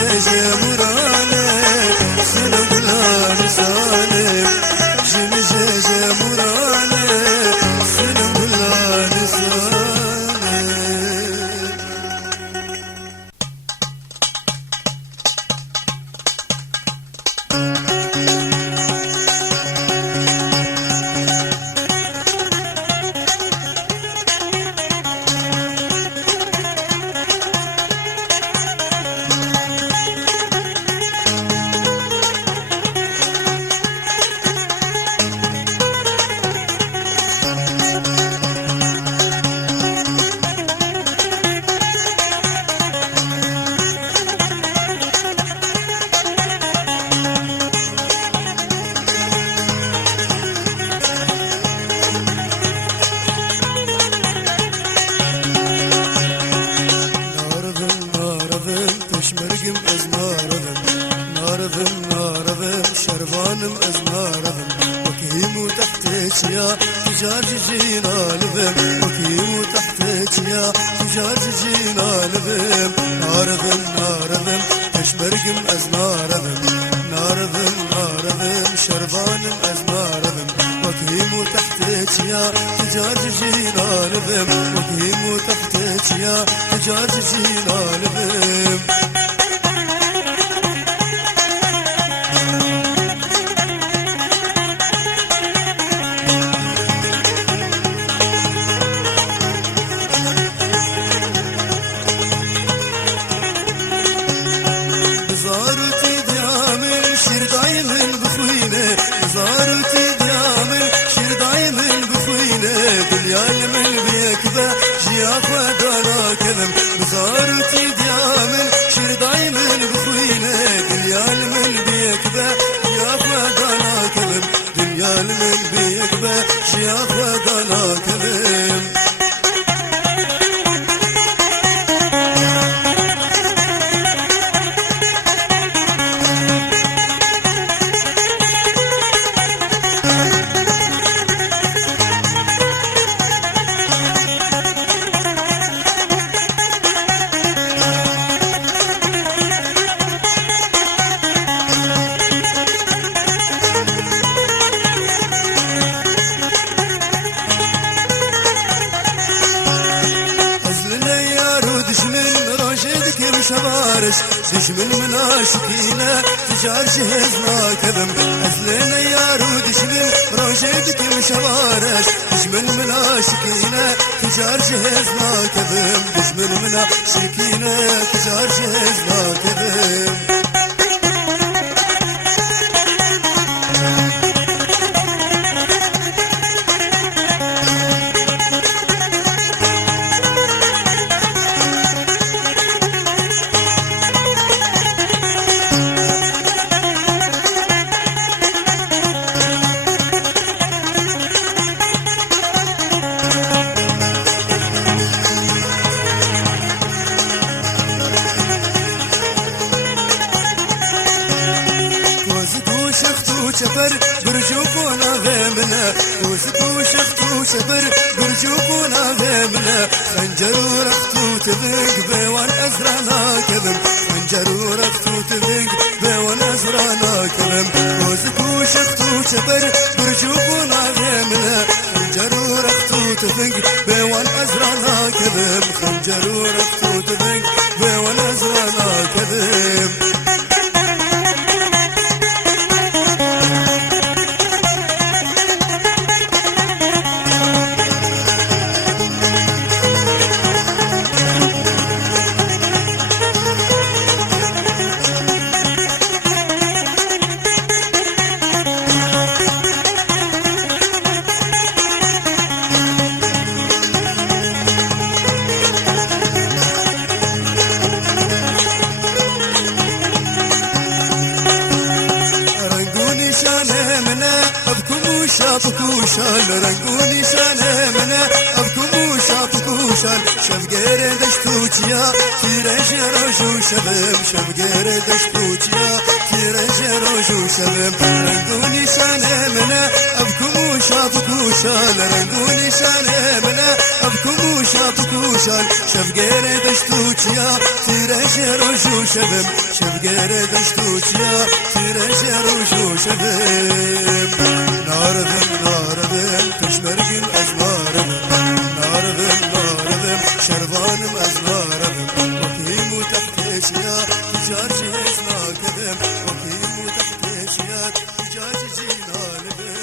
جيجي مراني سنو بلان سالم جن جيجي مراني سنو بلان سالم شمرقم از نارذم نارذم نارذم شربانم از نارذم وكيمو تحتك يا تجار جينا لذم وكيمو تحتك يا تجار جينا لذم نارذم نارذم تشمرقم از نارذم نارذم نارذم شربانم از نارذم وكيمو تحتك يا تجار جينا لذم وكيمو تحتك يا تجار جينا لذم بزارتي ديامن شير دايما بخوينه دنيا من بيكبه شياخ ودانا كذب دنيا من بيكبه شياخ ودانا كذب شبارش دشمن مناشكينا تجار جهزنا كذب أزلنا يا رو دشمن روجدك مشوارش دشمن مناشكينا تجار جهزنا كذب دشمن مناشكينا تجار جهزنا كذب شفر برجوكونا غيمنا وسكو شختو شفر برجوكونا غيمنا خنجر ورختو تذق بيوان أزرانا كذب خنجر ورختو تذق بيوان أزرانا كذب وسكو شختو شفر برجوكونا غيمنا خنجر ورختو تذق بيوان أزرانا كذب خنجر ورختو تذق بيوان أزرانا كذب شافكوشان رنقوني شانه منه أبكم شافكوشان شف غير دشتوتيا تيرج روجو شبم شف غير دشتوتيا تيرج روجو شبم رنقوني شانه منه أبكم شافكوشال رنقوني شانه منا أبكم شافكوشال شف غير دشتوچيا تيرش روشو شبم شف غير دشتوچيا تيرش روشو شبم ناربم تشمرقم أزمارم ناربم شربانم أزمارم وكيم تحتشيا تجارجي اسنا كدم وكيم تحتشيا تجارجي نالبم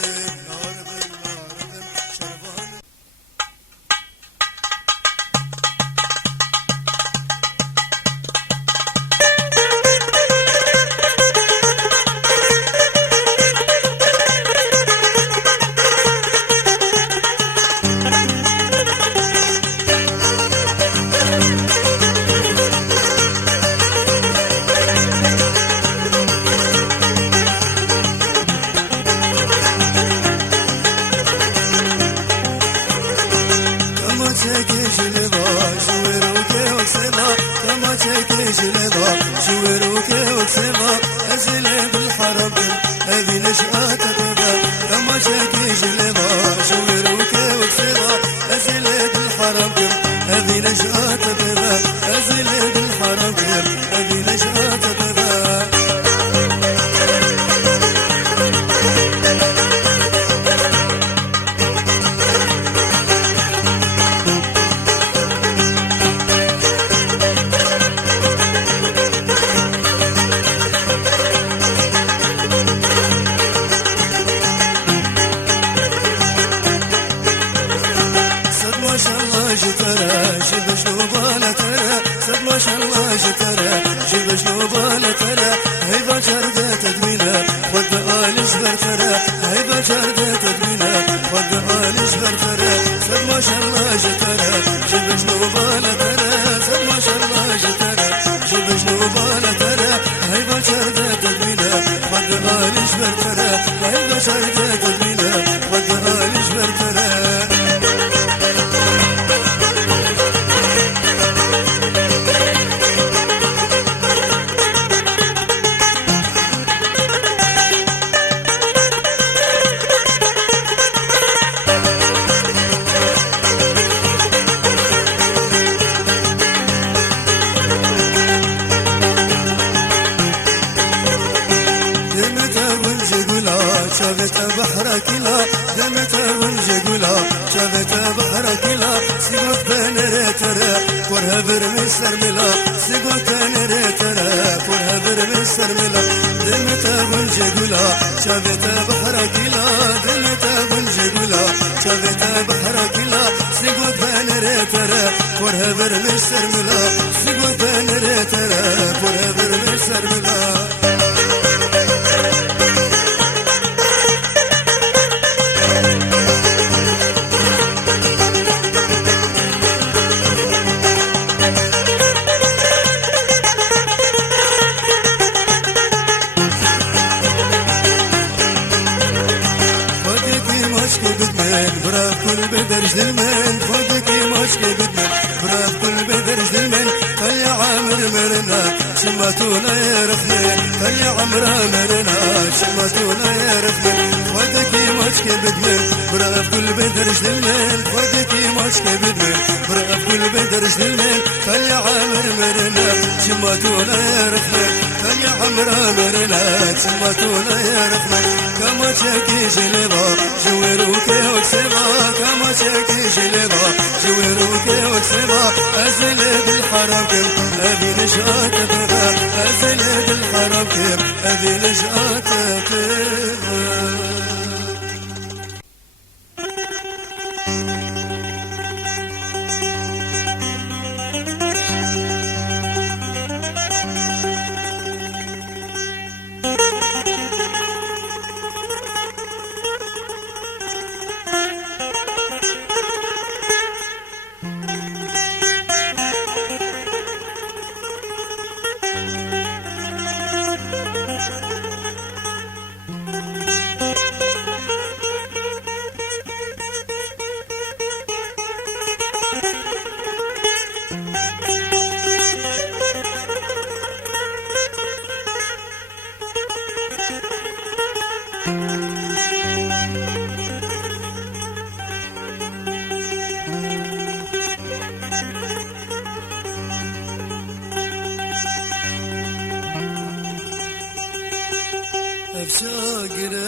أفشاقرة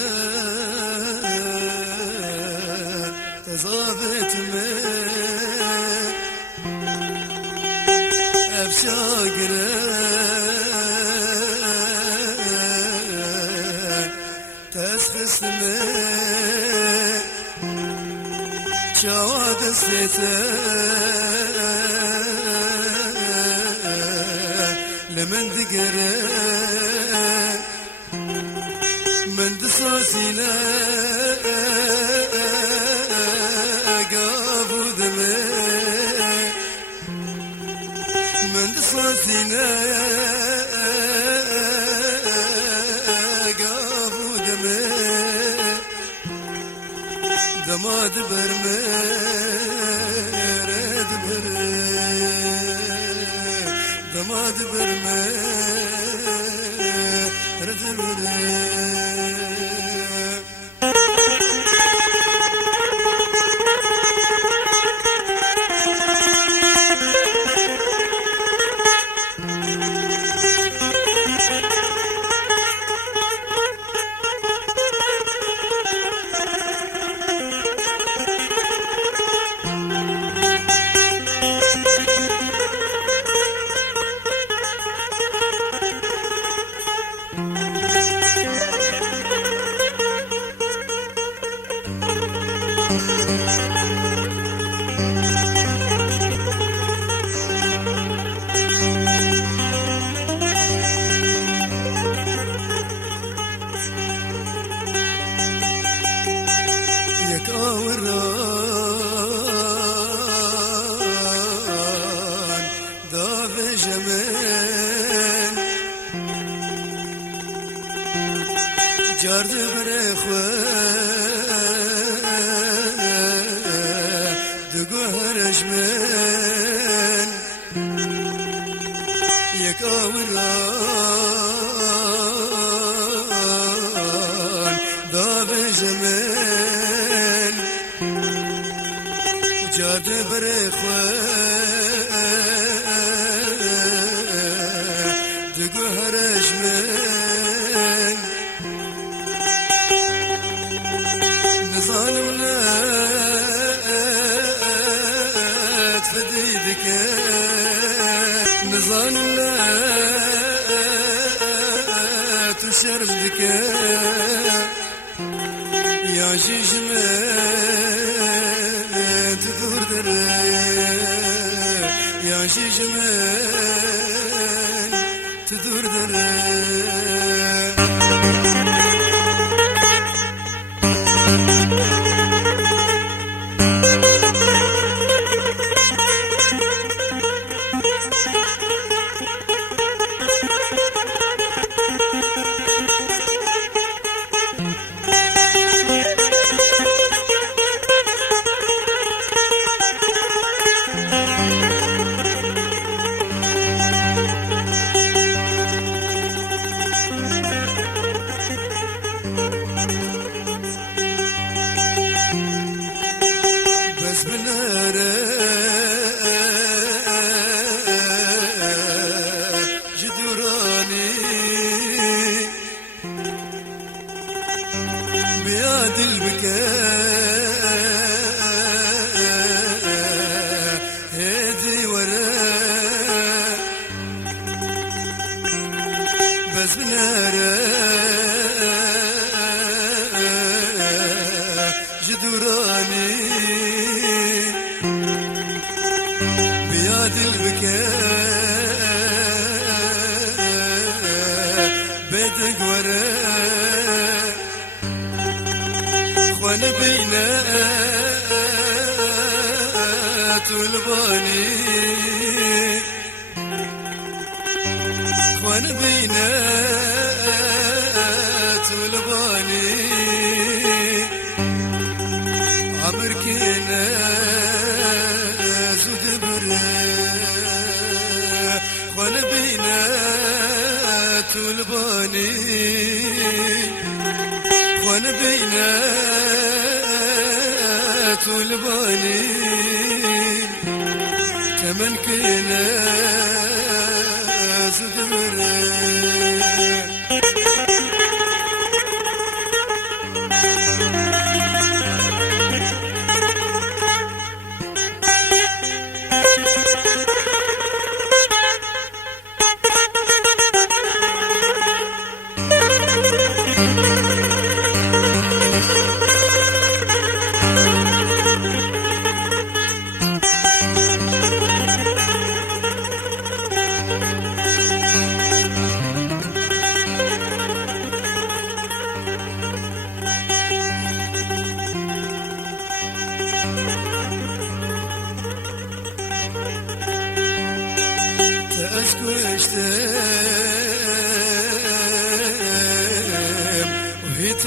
تزابت من أفشاقرة تسخس من شواد لمن دقرة من دساسينا قابو دمي من دساسينا قابو دمي دماد برمي رد برمي دماد برمي رد برمي جارد برخوة دقوه رجمن يكاوران داب جمن جارد برخوة دقوه رجمن ظالمنا تفديدك نظالمنا تشردك يا جيجنا تدور دري يا جيجنا تدور دري بياد البكاء هدي وراء بس بنارا جدوراني بياد البكاء بدق وراء وانا بينات والباني وانا بينات والباني عمر كنا زود برا وانا بينات والباني وانا بينات والباني كمان كنا زدمرة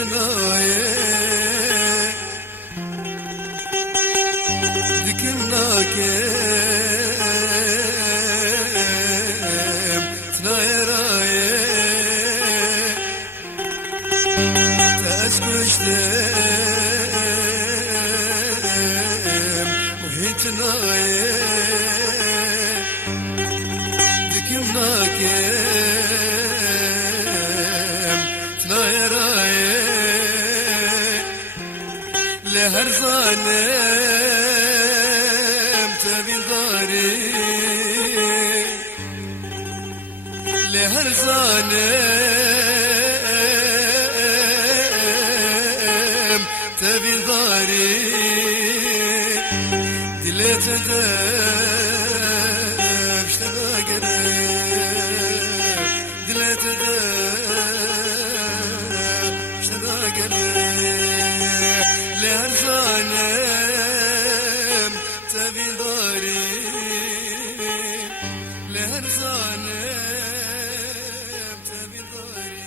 تنايه دكناك تنايه رايه تأسكشتم وهي تنايه دكناك تنايه رايه لهر ظالم تبي ضاري لهر ظالم تبي ضاري دلت داب اشتبا قريب دلت داب اشتبا قريب لهر ظالم تبي ضاري لهر ظالم تبي ضاري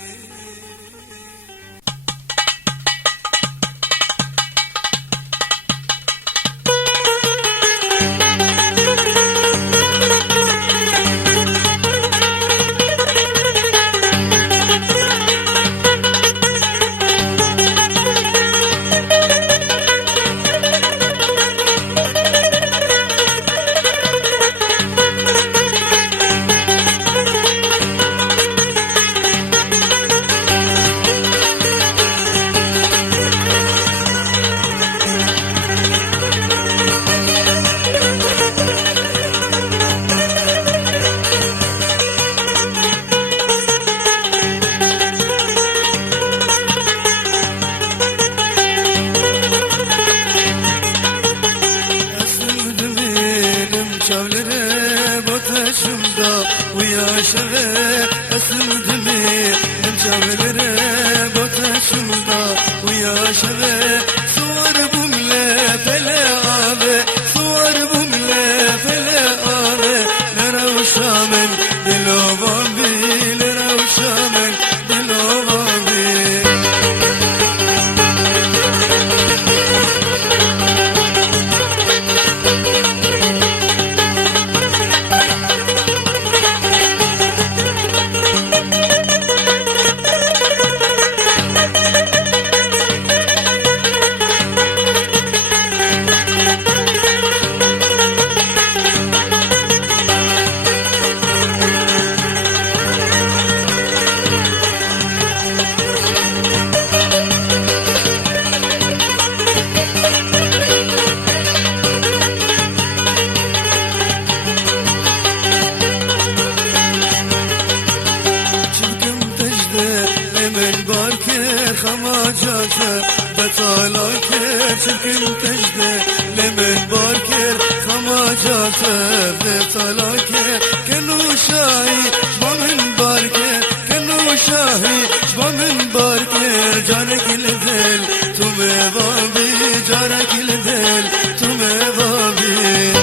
ويا شباب اسمدني نجاملره بوتشمدا ويا شباب صور بملا فلا آبه صور بملا فلا آبه لرو شامل دلو بابي لرو شامل دلو بابي خماجاته بطالاكر چکن تجده لمن بارکر خماجاته بطالاکر کنو شاهی شما من بارکر کنو شاهی شما من بارکر جارك الدل تو بابي جارك الدل تو بابي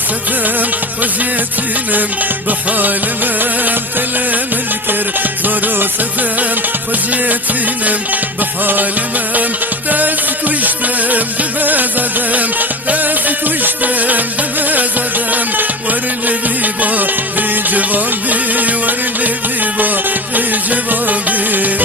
ستم وزيتينم بحالمم تلم الكر زورو ستم وزيتينم بحالمم تزكشتم دمازدم تزكشتم دمازدم ورلي بيبا في جوابي ورلي بيبا في جوابي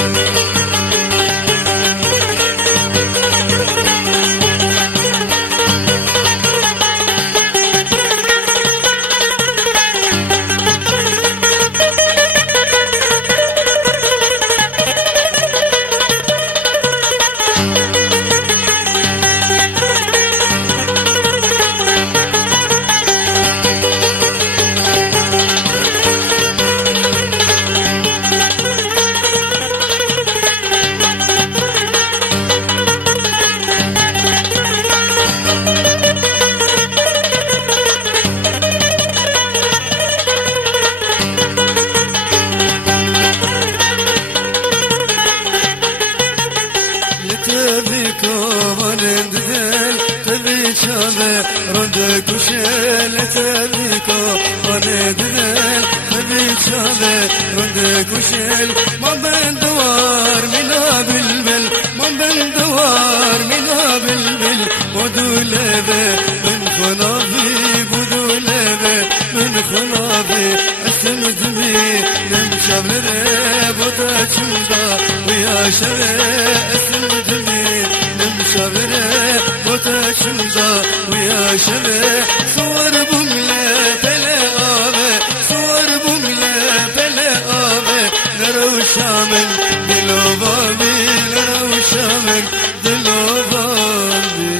كشل ما بين دوار منا بلبل ما بين دوار منا بلبل ودولبه من خنافي بدولبه من خنافي استمدني من شبره بوتشندا ويا شبه استمدني من شبره بوتشندا ويا شبه صور بمله بلا آبه صور بمله بلا آبه نرو شامل دلو بابي نرو شامل دلو بابي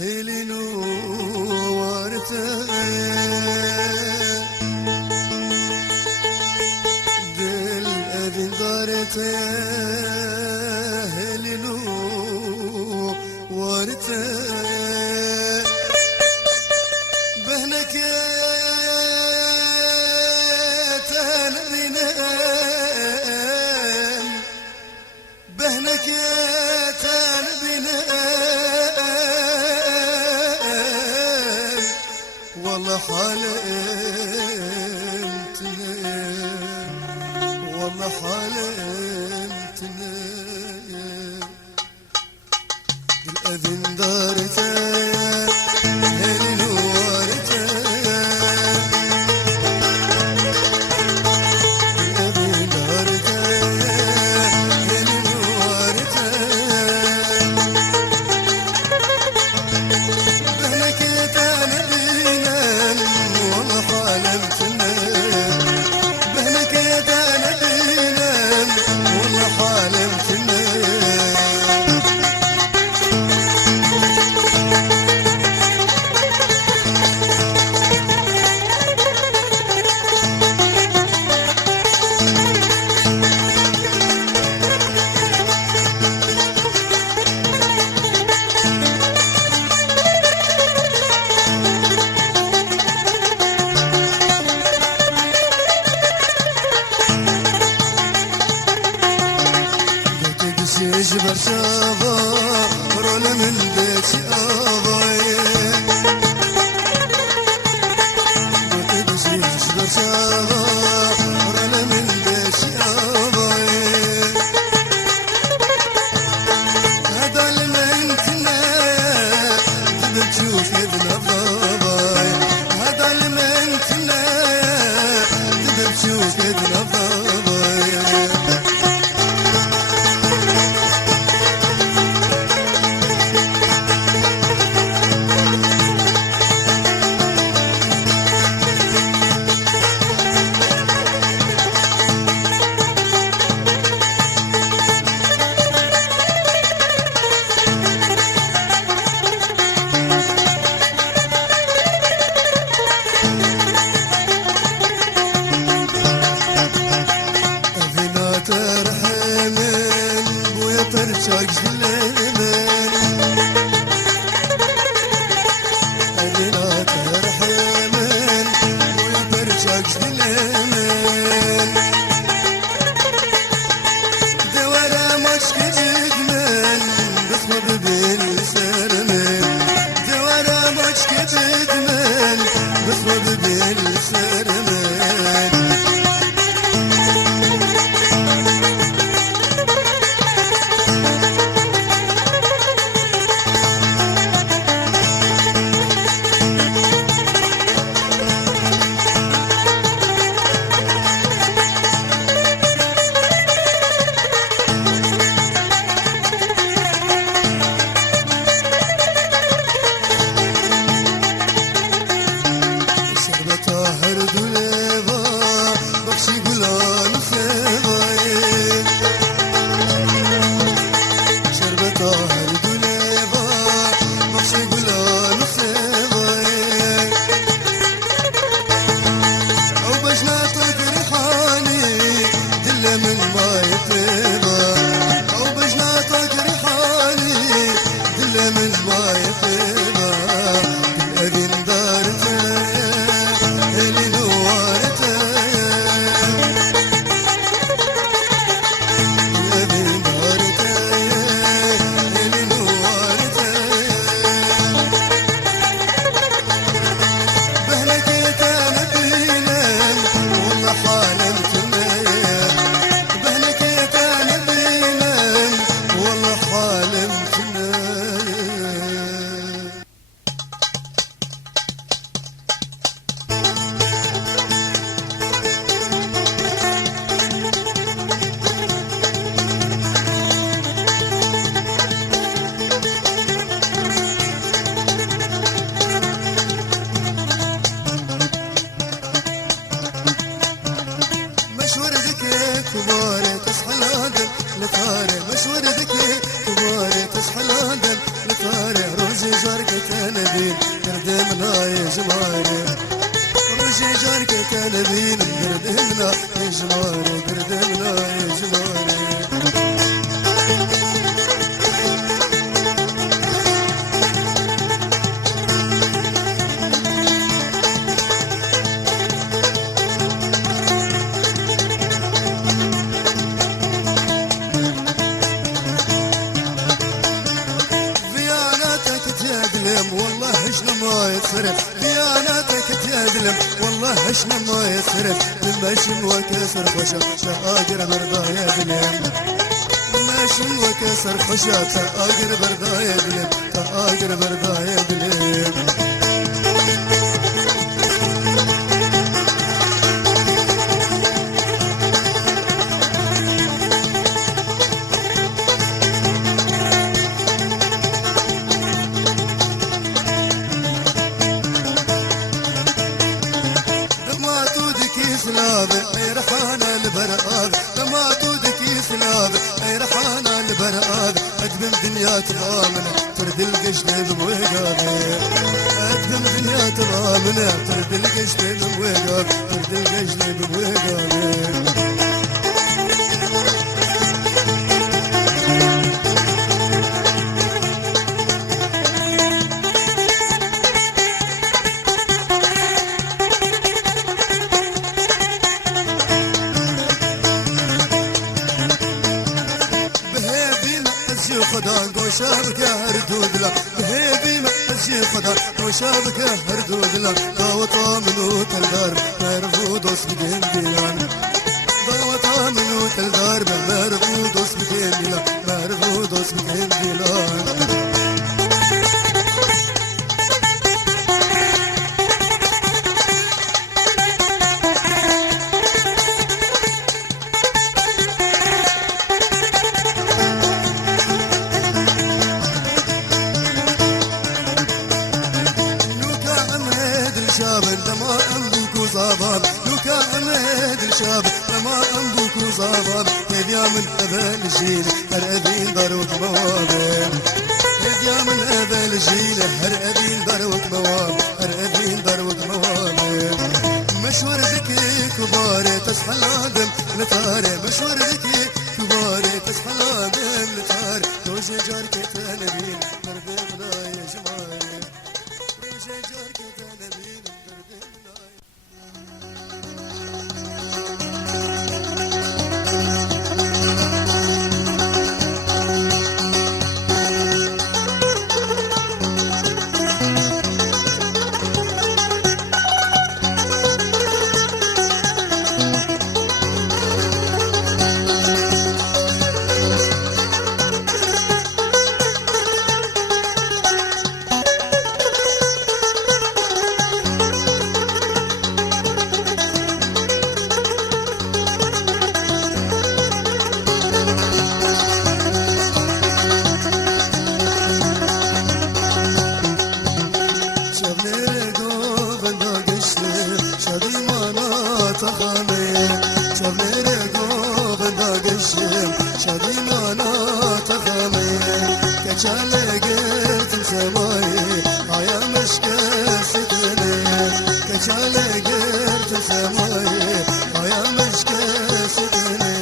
هلينو وارتا دل أذن دارتا هلينو وارتا بهنك تنبينا بهنك تنبينا والله حالمتنا والله حالمتنا الأذن دارتا هلي نورتا الأذن دارتا هلي نورتا بهنك تنبينا والله حالمتنا بهنك تنبينا والله حالمتنا يجبر شابا رولا من بيتي أباي قلت يجبر شابا رولا من بيتي أباي هذا المنتنا تبل تشوف ابن أباباي هذا المنتنا تبل تشوف ابن أباباي ترجعك زلمن أدينا ترحمن ويترجعك زلمن دوارا مشك جدمن بسمة ببين سرمن دوارا مشك جدمن بسمة ببين سرمن تنبين كردمنا يجماري روشي جارك تنبين كردمنا يجماري كردمنا يجماري والله هشنا ما يتصرف دياناتك تيدلم والله هشنا ما يتصرف المشن وكسر خشب شاقر برضا يدلم المشن وكسر خشب شاقر برضا يدلم شاقر برضا يدلم اي رحانا البرآب لما تودك يسلاب اي رحانا البرآب اقدم دنيا تضامنه ترد القشد بوقابه اقدم دنيا تضامنه ترد القشد بوقابه ترد القشد بوقابه خدا گوشابك هردود لا بهيبي مأجي خدا گوشابك هردود لا داوطا منو تلدار مرفو دوست بدين ديلان داوطا منو تلدار مرفو دوست بدين ديلان مرفو دوست بدين ديلان لما أنبوك وصاباب لوكا أمهد الشاب لما أنبوك وصاباب هديا من أبل الجيل هر أبين داروك مواب هديا من أبل الجيل هر أبين داروك مواب هر أبين داروك مواب مشوار ذكي كبار تصحى العادم لتاري مشوار ذكي كبار تصحى العادم لتاري روجي جارك تنبين مردمنا يا جماري روجي جارك تنبين Çale girdim semaya, ayağım eşkesitine. Keçale girdim semaya, ayağım eşkesitine.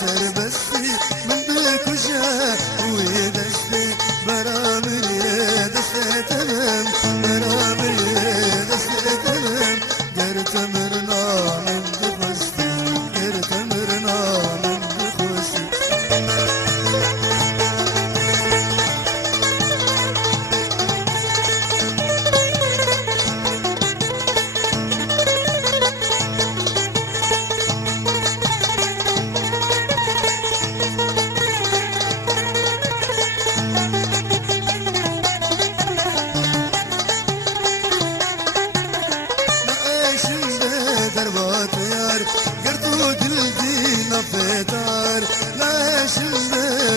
سربستي من بكجة ويدستي برامي دستي تمام برامي دستي تمام قرت مرنا من بخستي قرت مرنا من بخستي دربات يار قرطو دلدي نفتار ناشم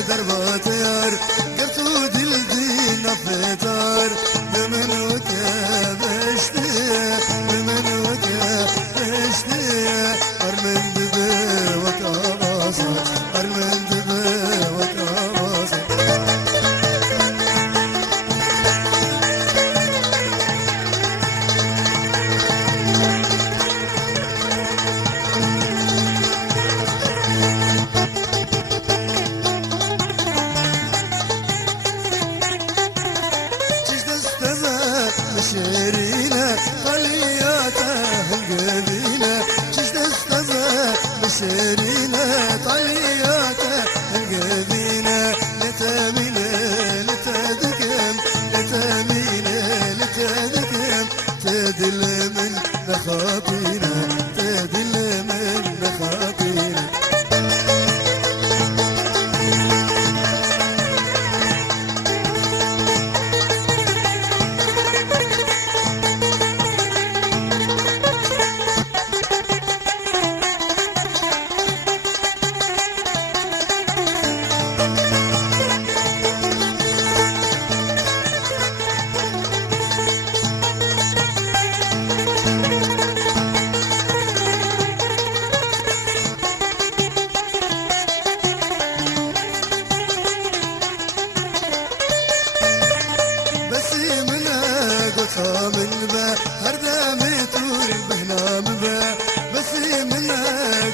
دربات يار قرطو دلدي نفتار بمن وكابشتي بمن وكابشتي أرمن دبي وكاباسا أرمن دبي وكاباسا شيرينا طلياته القبيلة ششت استزا بشيرينا طلياته القبيلة لتامينة لتدكم لتامينة لتدكم تدل من نخاطينا تدل من نخاطينا من با هردامي طول بهنا من با بس من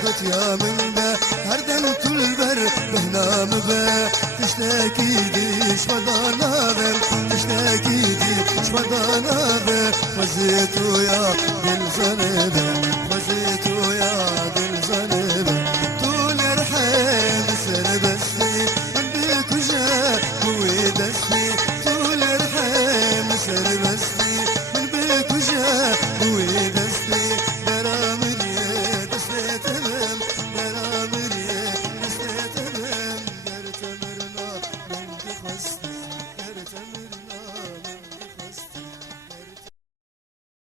قلت يا من با هردم كل بر بهنا من با تشتاكي دي شفدانا بم تشتاكي دي شفدانا بم وزيتو يا دل زنبا